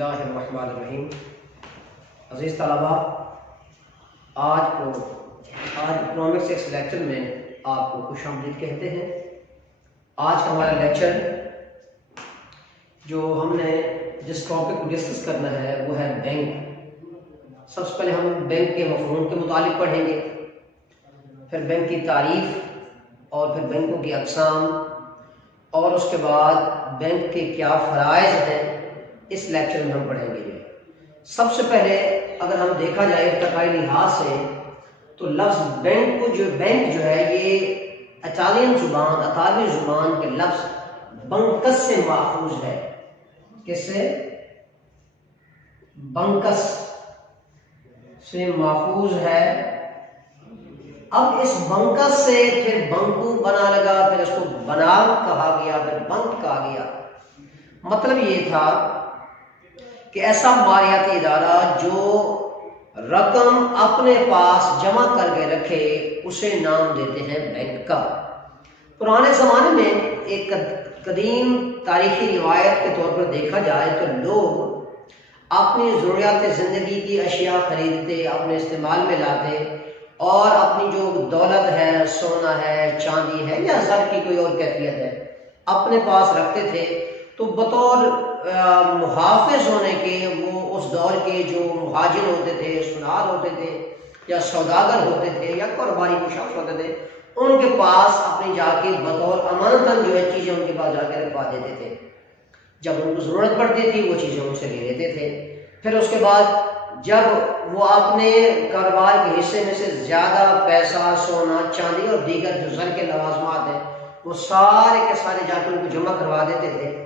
बिस्मिल्लाहिर्रहमानिर्रहीम। अज़ीज़ तलबा, आज इकोनॉमिक्स एक्स लेक्चर में आपको खुशामदीद कहते हैं। आज का हमारा लेक्चर जो हमने जिस टॉपिक को डिस्कस करना है वो है बैंक। सबसे पहले हम बैंक के मफ़हूम के मुतालिक पढ़ेंगे, फिर बैंक की तारीफ़ और फिर बैंकों की अक़साम, और उसके बाद बैंक के क्या फ़राइज़ हैं इस लेक्चर में हम पढ़ेंगे। सबसे पहले अगर हम देखा जाए इर्तिकाई लिहाज से तो लफ्ज़ बैंक जो है ये अतावी ज़ुबान के लफ्ज़ बंकस से माखूज है। किससे? बंकस से माखूज है। अब इस बंकस से फिर बंकू बना लगा, फिर इसको बनाम कहा गया, फिर बंक कहा गया। मतलब ये था कि ऐसा मालियाती इदारा जो रकम अपने पास जमा करके रखे उसे नाम देते हैं बैंक का। पुराने ज़माने में एक कदीम तारीखी रिवायत के तौर पर देखा जाए तो लोग अपनी ज़रूरियात ज़िंदगी की अशिया खरीदते, अपने इस्तेमाल में लाते और अपनी जो दौलत है, सोना है, चांदी है या ज़र की कोई और कैफियत है, अपने पास रखते थे। तो बतौर मुहाफ़िज़ होने के वो उस दौर के जो मुहाजिर होते थे, सुनार होते थे या सौदागर होते थे या कारोबारी शख्स होते थे, उनके पास अपनी जाके बतौर अमानतन जो है चीज़ें उनके पास जाके रखवा देते थे। जब उनको ज़रूरत पड़ती थी वो चीज़ें उनसे ले लेते थे। फिर उसके बाद जब वो अपने कारोबार के हिस्से में से ज़्यादा पैसा, सोना, चांदी और दीगर जो ज़र के लवाज़मात हैं वो सारे के सारे जाकर उनको जमा करवा देते थे।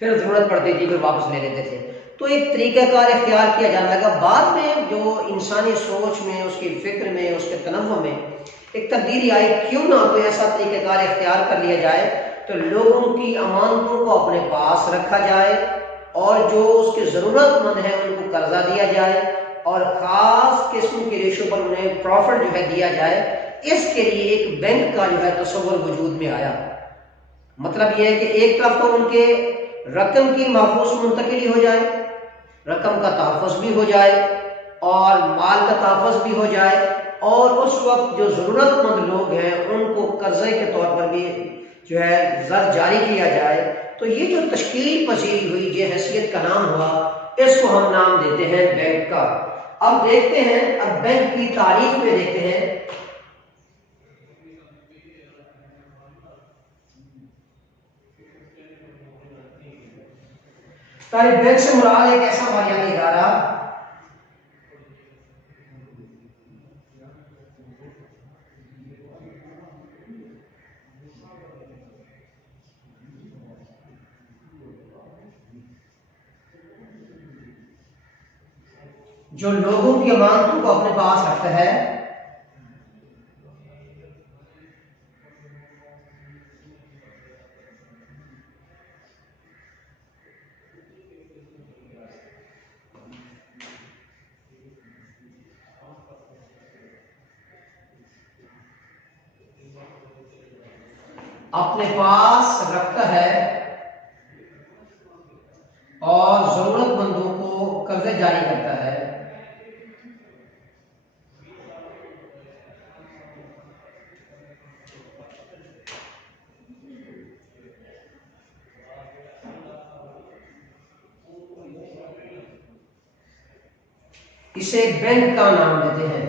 फिर ज़रूरत पड़ती थी फिर वापस ले लेते थे। तो एक तरीक़ाकार इख्तियार किया जाने लगा। बाद में जो इंसानी सोच में, उसकी फ़िक्र में, उसके तनव्वुर में एक तब्दीली आई, क्यों ना तो ऐसा तरीक़ाकार इख्तियार कर लिया जाए तो लोगों की अमानतों को अपने पास रखा जाए और जो उसके ज़रूरतमंद हैं उनको कर्जा दिया जाए और ख़ास किस्म के रेशो पर उन्हें प्रॉफिट जो है दिया जाए। इसके लिए एक बैंक का जो है तस्वुर वजूद में आया। मतलब यह है कि एक तरफ तो उनके रकम की महफूज मुंतकिली हो जाए, रकम का तहफ़्फ़ुज़ भी हो जाए और माल का तहफ़्फ़ुज़ भी हो जाए, और उस वक्त जो ज़रूरतमंद लोग हैं उनको कर्ज़े के तौर पर भी जो है ज़र जारी किया जाए। तो ये जो तश्कील पजीरी हुई, ये हैसियत का नाम हुआ, इसको हम नाम देते हैं बैंक का। अब देखते हैं, अब बैंक की तारीफ में देखते हैं। बैंक से मुराद एक ऐसा मालियाती इदारा जो लोगों की अमानतों को अपने पास रखता है और जरूरतमंदों को कर्जे जारी करता है। इसे बैंक का नाम देते हैं।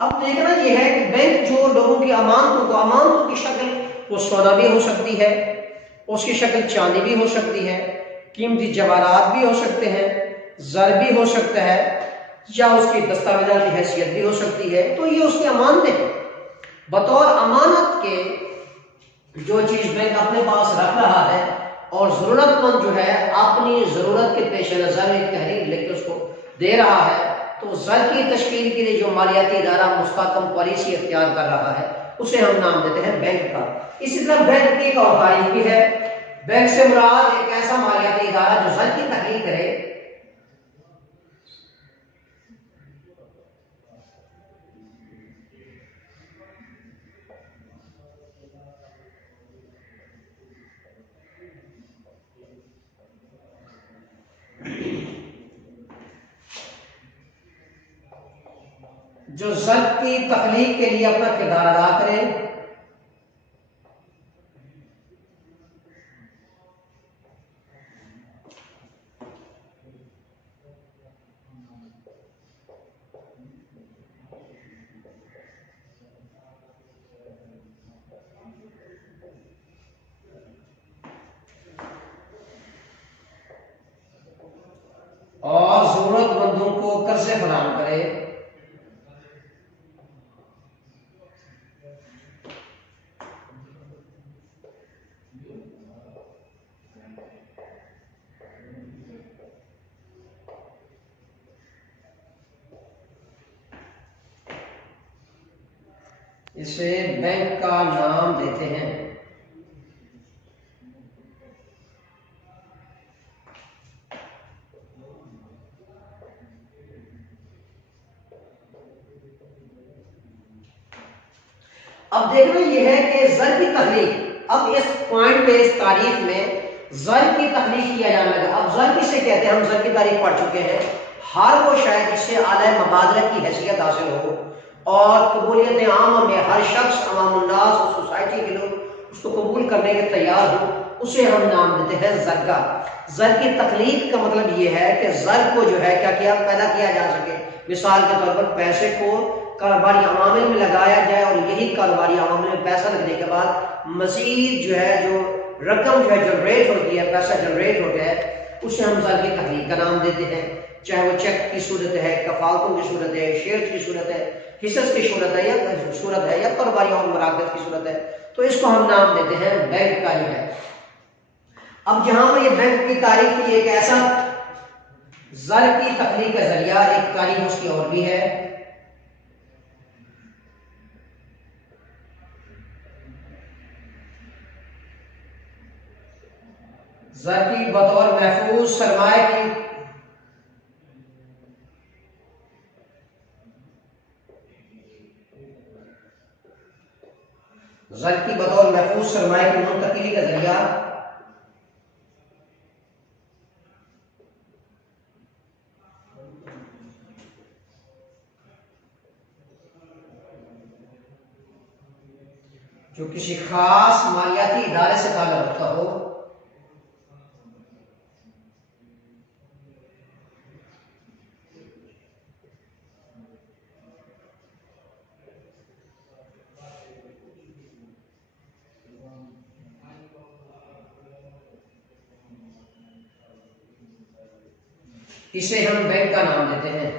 अब देखना यह है कि बैंक जो लोगों की अमानतों की शक्ल वो सोना भी हो सकती है, उसकी शक्ल चांदी भी हो सकती है, कीमती जवाहरात भी हो सकते हैं, ज़र भी हो सकता है या उसकी दस्तावेज़ात की हैसियत भी हो सकती है। तो ये उसकी अमानतें हैं। बतौर अमानत के जो चीज़ बैंक अपने पास रख रहा है और ज़रूरतमंद जो है अपनी ज़रूरत के पेश नज़र एक तहरीर लेकर उसको दे रहा है, तो ज़र की तश्कील के लिए जो मालियाती इदारा मुस्तहकम पॉलिसी इख्तियार कर रहा है उसे हम नाम देते हैं बैंक का। इसी तरह बैंक की एक और तारीफ भी है। बैंक से मुराद एक ऐसा मालियाती इदारा जो ज़र की तहरीर करे जो ज़र्ब की तख्लीक के लिए अपना किरदार अदा करें। और जरूरतमंदों को कर्जे फराहम करे। इसे बैंक का नाम देते हैं। अब देखना यह है कि ज़र्ब की तख्लीक, अब इस पॉइंट पे इस तारीफ में ज़र्ब की तख्लीक किया जाने लगा। अब ज़र्ब किसे कहते हैं, हम ज़र्ब की तारीफ पढ़ चुके हैं। हर वो शायद जिससे आला मबादला की हैसियत हासिल हो और कबूलियत आम में हर शख्स अवामुन्नास और सोसाइटी के लोग उसको कबूल करने के तैयार हो, उसे हम नाम देते हैं ज़र्ब का। ज़र्ब की तख्लीक का मतलब ये है कि ज़र्ब को जो है क्या किया, पैदा किया जा सके। मिसाल के तौर पर पैसे को कारोबारी अमामिल में लगाया जाए और यही कारोबारी अमामिल में पैसा लगने के बाद मजीद जो है जो रकम जो है जनरेट होती है, पैसा जनरेट होता है, उसे हम ज़र्ब की तख्लीक का नाम देते हैं। चाहे वो चेक की सूरत है, कफालतों की सूरत है, शेयर की सूरत है, हिस्स की सूरत है या कारोबारी और मराकज की सूरत है, तो इसको हम नाम देते हैं बैंक का जो है। अब जहां पर ये बैंक की तारीफ की एक ऐसा ज़र्ब की तख्लीक का जरिया, एक तारीफ उसकी और भी है। ज़र्ब की बतौर महफूज सरमाए की ज़र्ब की बतौर महफूज सरमाए की मुंतकिली का जरिया जो किसी खास मालियाती इदारे से ताल्लुक रखता हो। इसे हम बैंक का नाम देते हैं।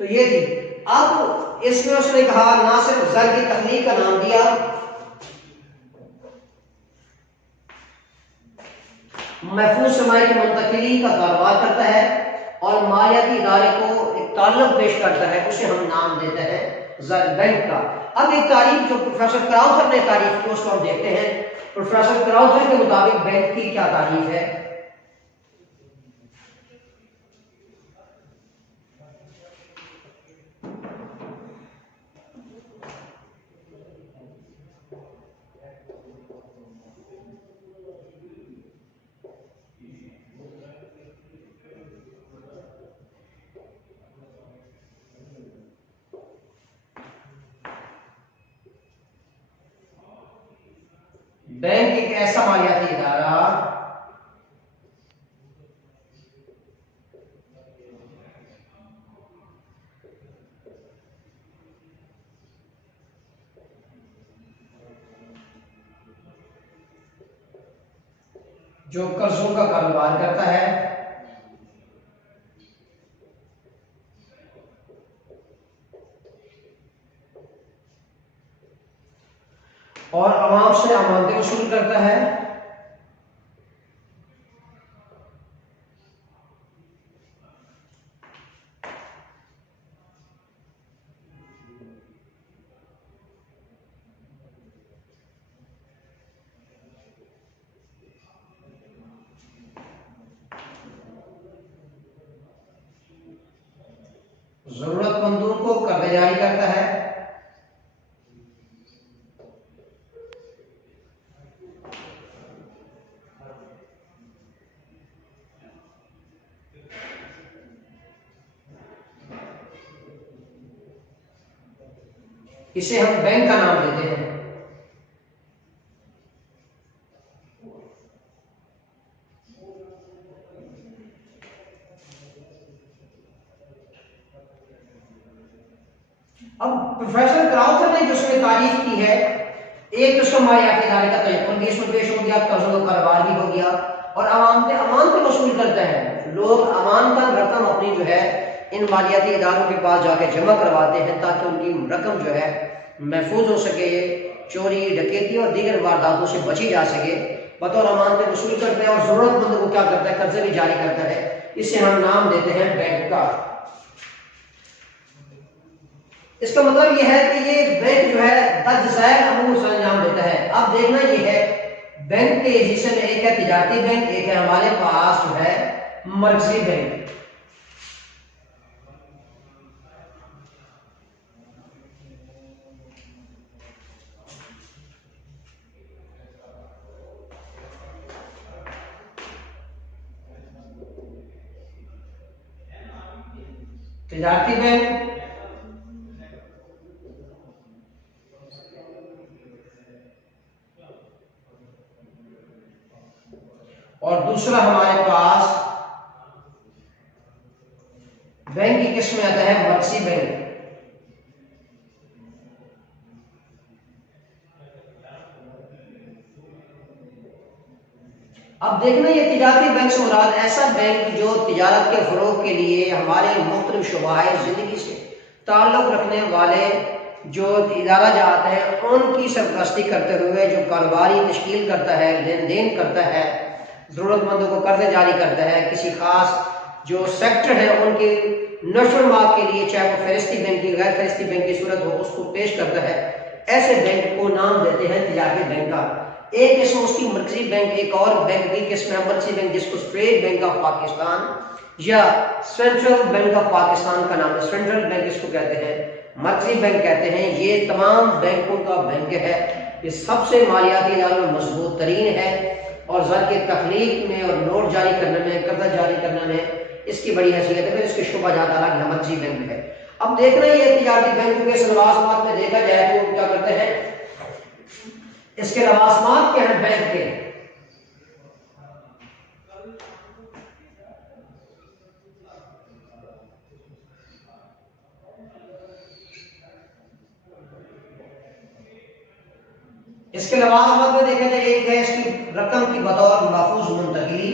तो ये थी। अब इसमें उसने कहा ना सिर्फ ज़र्ब की तख्लीक का नाम दिया, महफूज सरमाए की मुंतकिली का कारोबार करता है और मालियाती इदारे को एक ताल्लुक पेश करता है, उसे हम नाम देते हैं ज़र्ब बैंक का। अब एक तारीफ जो प्रोफेसर क्राउथर ने तारीफ की उसको हम देखते हैं। प्रोफेसर क्राउथर के मुताबिक बैंक की क्या तारीफ है। बैंक एक ऐसा मालियाती इदारा जो कर्जों का कारोबार करता है और आवाम से अमानतें वसूल करता है जरूरतमंदों को कर्ज जारी करता है इसे हम बैंक का नाम देते हैं। अब प्रोफेसर क्राउथर ने जो उसमें तारीफ की है, एक तो उसका मालियाती इदारे का तयक्कुन भी इसमें पेश हो गया, कर्जों का कारोबार भी हो गया, और अमान पे वसूल करते हैं। लोग अमान का रकम अपनी जो है इन मालियाती इदारों के पास जाके जमा करवाते हैं ताकि उनकी रकम जो है महफूज हो सके, चोरी डकैती और दीगर वारदातों से बची जा सके। बतौर अमान पे वसूल करते हैं और जरूरतमंद को क्या करता है, कर्जे भी जारी करता है। इसे हम नाम देते हैं बैंक का। इसका मतलब यह है कि ये बैंक जो है दर्ज अमूर से अंजाम देता है। अब देखना ये है, बैंक के हिस्से में एक है तिजारती बैंक, एक है हमारे पास जो है मर्कजी बैंक। तिजारती बैंक और दूसरा हमारे पास बैंक की किस्म में आता है मर्कजी बैंक। अब देखना ये तिजारती बैंक से मुराद ऐसा बैंक जो तिजारत के फरोग के लिए हमारे मुख्तलिफ शुबाए जिंदगी से ताल्लुक रखने वाले जो इदारा जात हैं उनकी सरपरस्ती करते हुए जो कारोबारी तश्कील करता है, लेन देन करता है, ज़रूरतमंदों को कर्जे जारी करता है, किसी खास जो सेक्टर है उनके नशर माह के लिए, चाहे वो फहरिस्ती बैंक की गैर फहरिस्ती बैंक की सूरत हो, उसको पेश करता है। ऐसे बैंक को नाम देते हैं तिजारती बैंक का। एक किस्म उसकी मर्कजी बैंक, एक और बैंक की किस्म है मर्कजी बैंक जिसको स्टेट बैंक ऑफ पाकिस्तान या सेंट्रल बैंक ऑफ पाकिस्तान का नाम है। सेंट्रल बैंक इसको कहते हैं, मर्कजी बैंक कहते हैं। ये तमाम बैंकों का बैंक है। ये सबसे मालियाती इदारों में मजबूत तरीन है और ज़र के तख्लीक में और नोट जारी करने में, कर्जा जारी करने में इसकी बड़ी हैसियत है। फिर इसके शुबा ज़्यादा अलग मर्कजी बैंक है। अब देखना ये तिजारती बैंकों के सलवासमात में देखा जाए तो क्या करते हैं, इसके लवाजमात क्या है बैंक के। इसके लवाजमात में देखा जाए, एक है इसकी रकम की बतौर महफूज मुंतकिली,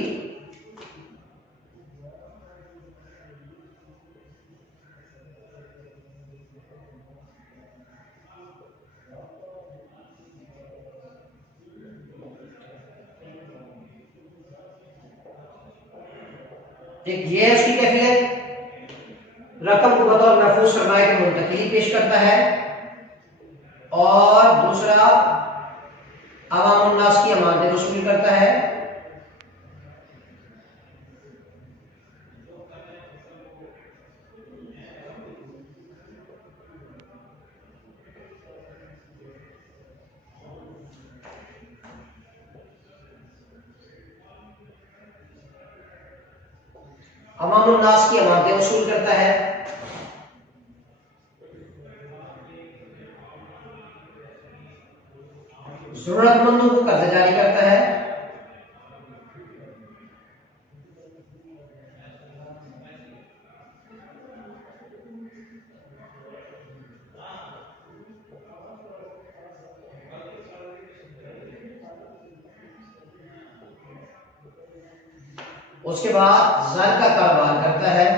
एक ये है इसकी कैफियत, रकम को बतौर महफूज सरमाए की मुंतकिली पेश करता है, और दूसरा अवाम उन्नास की अमानतें वसूल करता है। अवाम उन्नास की अमानतें वसूल करता है, जरूरतमंदों को कर्ज जारी करता है, उसके बाद ज़र का कारोबार करता है,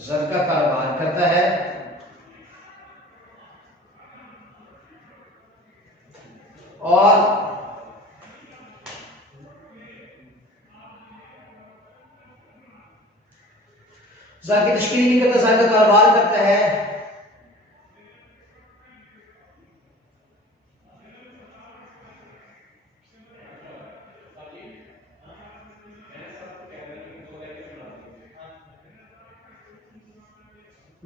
ज़र का कारोबार करता है, और ज़र की तश्कील नहीं करता, ज़र का कारोबार करता है।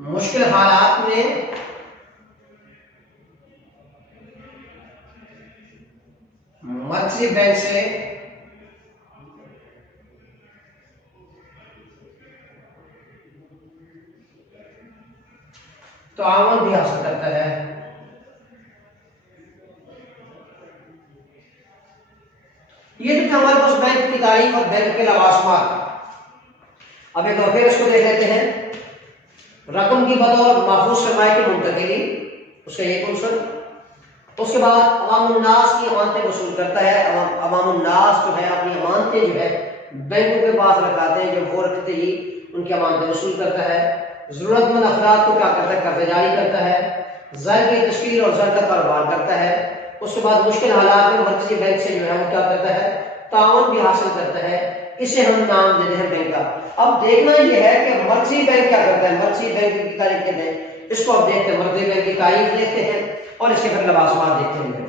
मुश्किल हालात में मर्कजी बैंक से ताउन भी हासिल करता है। ये तो हमारे पास बैंक की तारीफ और बैंक के लवाजमात। अब एक बार फिर इसको देख लेते हैं। रकम की बतौर महफूज सरमाए की मुंतकिली, उसका ये कौशल। उसके बाद अवामुन्नास की अमानतें वसूल करता है। अवामुन्नास जो है अपनी अमानतें जो है बैंकों के पास रखाते हैं, जब वो रखते ही उनकी अमानतें वसूल करता है। जरूरतमंद अफराद को क्या करता है, कर्ज जारी करता है। ज़र की तश्कील और ज़र का कारोबार करता है। उसके बाद मुश्किल हालात में मर्कजी बैंक से जो है वो क्या करता है, ताउन भी हासिल करता है। इसे हम नाम देते हैं बैंक का। अब देखना यह है कि मर्कजी बैंक क्या करता है, मर्कजी बैंक की तारीफ कहते हैं इसको। अब देखते हैं मर्कजी बैंक की तारीफ देखते हैं और इसके फिर लवाजमात देखते हैं।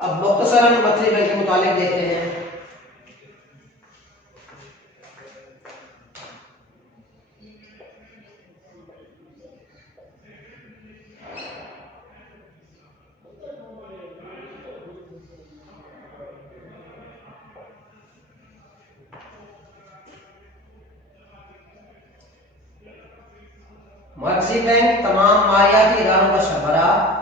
अब मुख्तसरन मर्कजी बैंक के मुतालिक देखते हैं। मर्कजी बैंक तमाम मालियाती इदारों का सरबराह,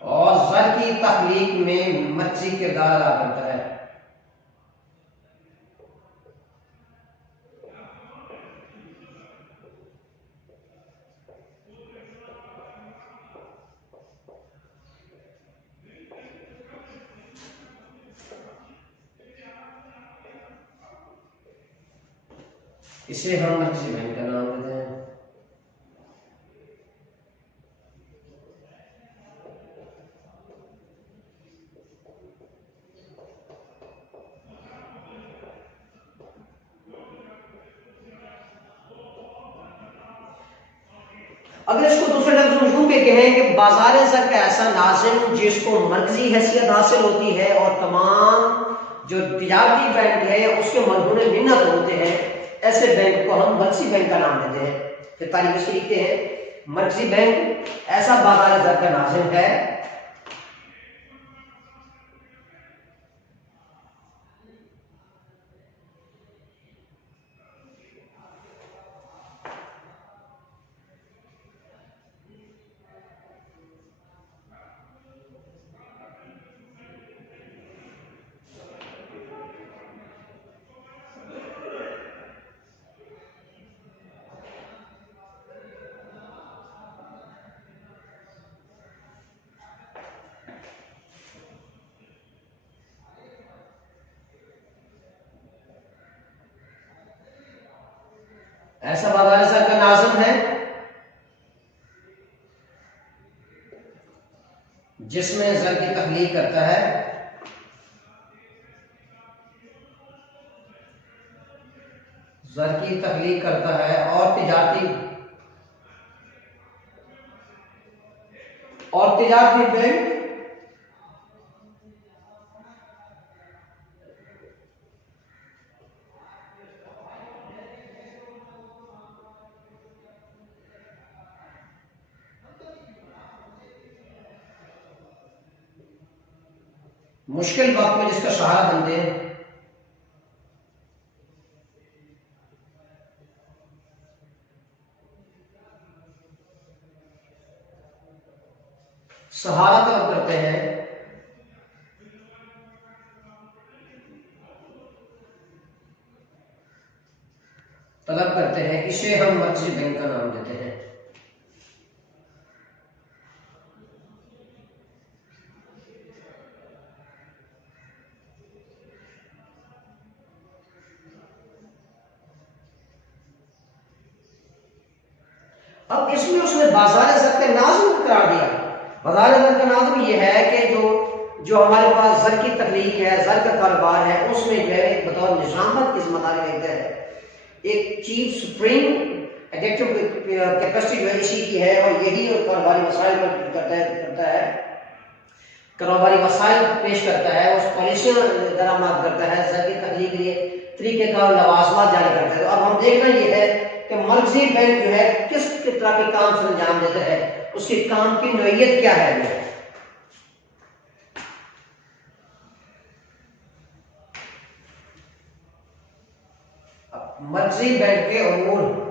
और ज़र की तख्लीक में मर्कजी किरदार अदा करता है। इसे हम मर्कजी बैंक का नाम देते हैं। अगर इसको दूसरे लफ्ज़ में यूं भी कहें कि बाजार ज़र का ऐसा नाज़िम जिसको मर्कजी हैसियत हासिल होती है और तमाम जो तिजारती बैंक है उसके मरहून मिन्नत होते हैं, ऐसे बैंक को हम मर्कजी बैंक का नाम देते हैं। फिर तारीफ इसकी लिखते हैं, मर्कजी बैंक ऐसा बाजार ज़र का नाज़िम है ऐसा बाजार ज़र का नाज़िम है जिसमें ज़र की तख्लीक करता है, ज़र की तख्लीक करता है और तिजारती बैंक मुश्किल वक्त में जिसका सहारा बनते हैं। सहारा तलब करते हैं, इसे हम मर्कजी बैंक का नाम देते हैं। अब इसमें उसने बाजार ज़र का नाज़िम करार दिया। बाजार ज़र का नाज़िम ये है कि जो हमारे पास ज़र की तख्लीक है, ज़र का कारोबार है, उसमें जो है बतौर निज़ामत की जिम्मेदारी लेते हैं। एक चीफ सुप्रीम एडिक्टिव कैपेसिटी जो है इसी की है, और यही कारोबारी वसाइल पर करता है, कारोबारी वसाइल पेश करता है, उस पॉलिसियाँ दरामद करता है, ज़र की तख्लीक के लिए तरीके का लवाजमात जारी करता है। तो अब हम देखना ये है कि मरकजी बैंक जो है किस तरह के काम से अंजाम देता है, उसके काम की नौइयत क्या है। मरकजी बैंक के अमूर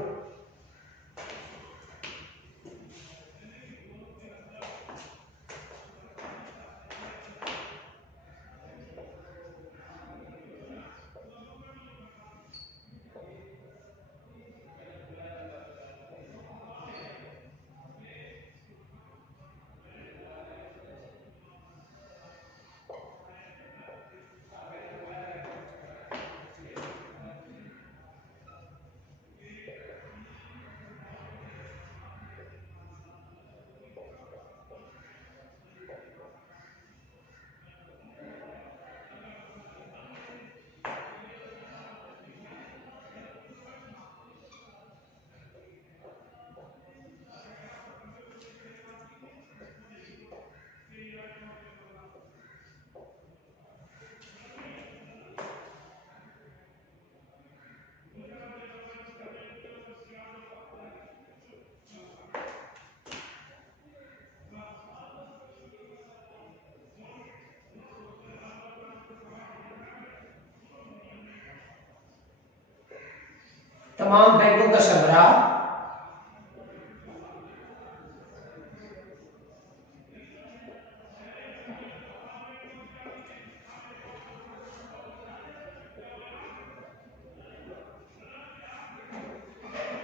तमाम बैंकों का सरबराह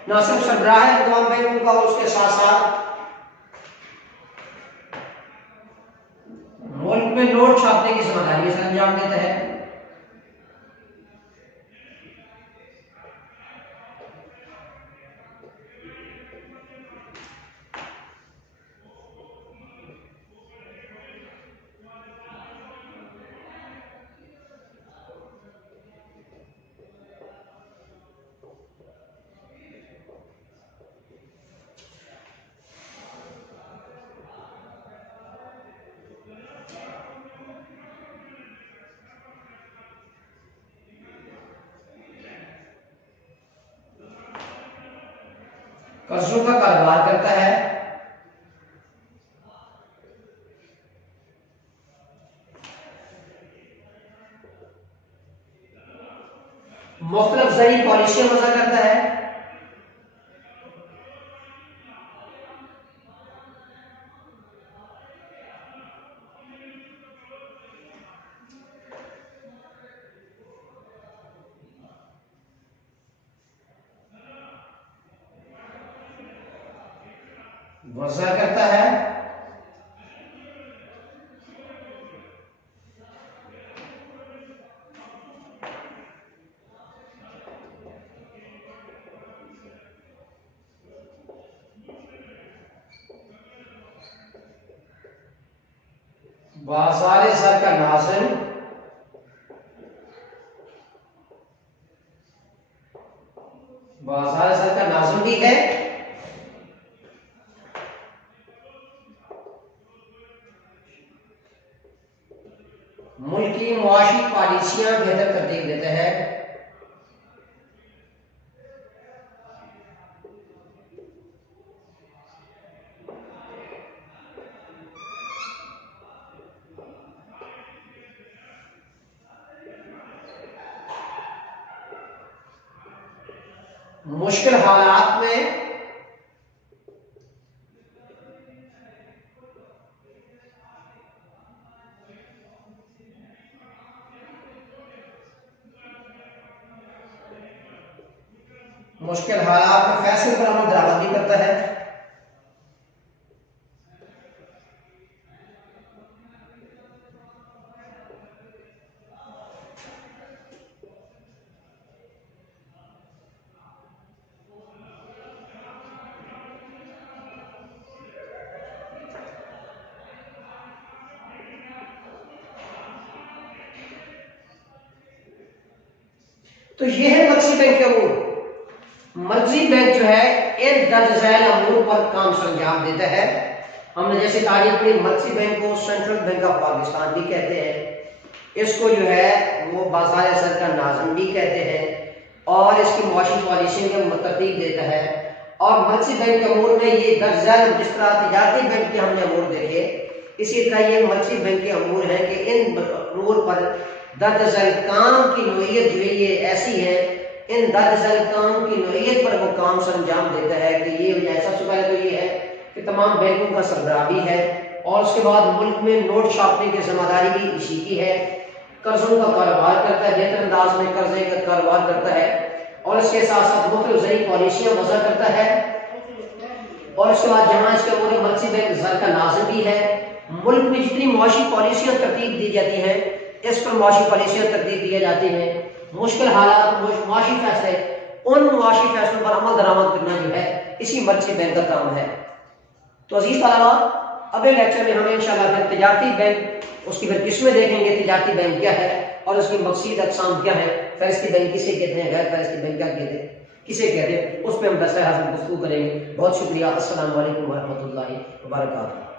न सिर्फ सरबराह है तमाम बैंकों का, उसके साथ साथ मुल्क में नोट छापने की जिम्मेदारी से अंजाम देता है। कर्जों का कारोबार करता है। मुख्तलिफ ज़री पॉलिसियां वज़ा करता है। वज़ा करता है। बाजार ज़र का नाज़िम बाजार ज़र का नाज़िम भी है। मुल्क की मुआशी पॉलिसियां बेहतर तरतीब देते हैं। मुश्किल हालात में फैसले पर अमल दरामद करता है। तो ये है मर्कजी बैंक के अमूर। मर्कजी बैंक जो है इन दर्ज झैल अमूर पर काम सरंजाम देता है। हमने जैसे तारीफ पढ़ी, मर्कजी बैंक को सेंट्रल बैंक ऑफ पाकिस्तान भी कहते हैं, इसको जो है वो बाज़ार असर का नाज़िम भी कहते हैं, और इसकी मुआशी पॉलिसी में तरतीब देता है। और मर्कजी बैंक के अमूर में ये दर्ज झैल, जिस तरह तिजारती बैंक के हमने अमूर देखे, इसी तरह ये मर्कजी बैंक के अमूर हैं कि इन अमूर पर दर्ज झैल काम की नोयत जो है ये ऐसी है, इन दर्ज झैल काम की नोयत पर वो काम सरंजाम देता है कि ये सबसे पहले तो ये है कि तमाम बैंकों का सरबराह भी है, और उसके बाद मुल्क में नोट छापने की जिम्मेदारी भी इसी की है। कर्जों का कारोबार करता है, बेहतर अंदाज में कर्जे का कारोबार करता है, और इसके साथ साथ मुख्तलिफ ज़रूरी पॉलिसियाँ वज़ा करता है। और उसके बाद जहाँ इसके अमूर मर्कजी बैंक ज़र का नाज़िम भी है। मुल्क में जितनी मुआशी पॉलिसियाँ तरतीब दी जाती हैं, इस पर मुआशी पॉलिसियाँ तरतीब दी जाती हैं। मुश्किल हालात, मुआशी फैसले, उन मुआशी फैसलों पर अमल दरामद करना जो है इसी मर्कजी बैंक का काम है। तो अजीज तलबा, अगले लेक्चर में हमें इंशाल्लाह फिर तिजारती बैंक, उसकी फिर किस्में देखेंगे, तिजारती बैंक क्या है और उसकी मकसीद अक़साम क्या है, फ़हरिस्ती बैंक किसे कहते हैं, गैर फ़हरिस्ती बैंक क्या कहते हैं, किसे कहते हैं, उस पर हम दर्स हासिल गुफ्तगू करेंगे। बहुत शुक्रिया। अस्सलामु अलैकुम वरहमतुल्लाहि वबरकातुहू।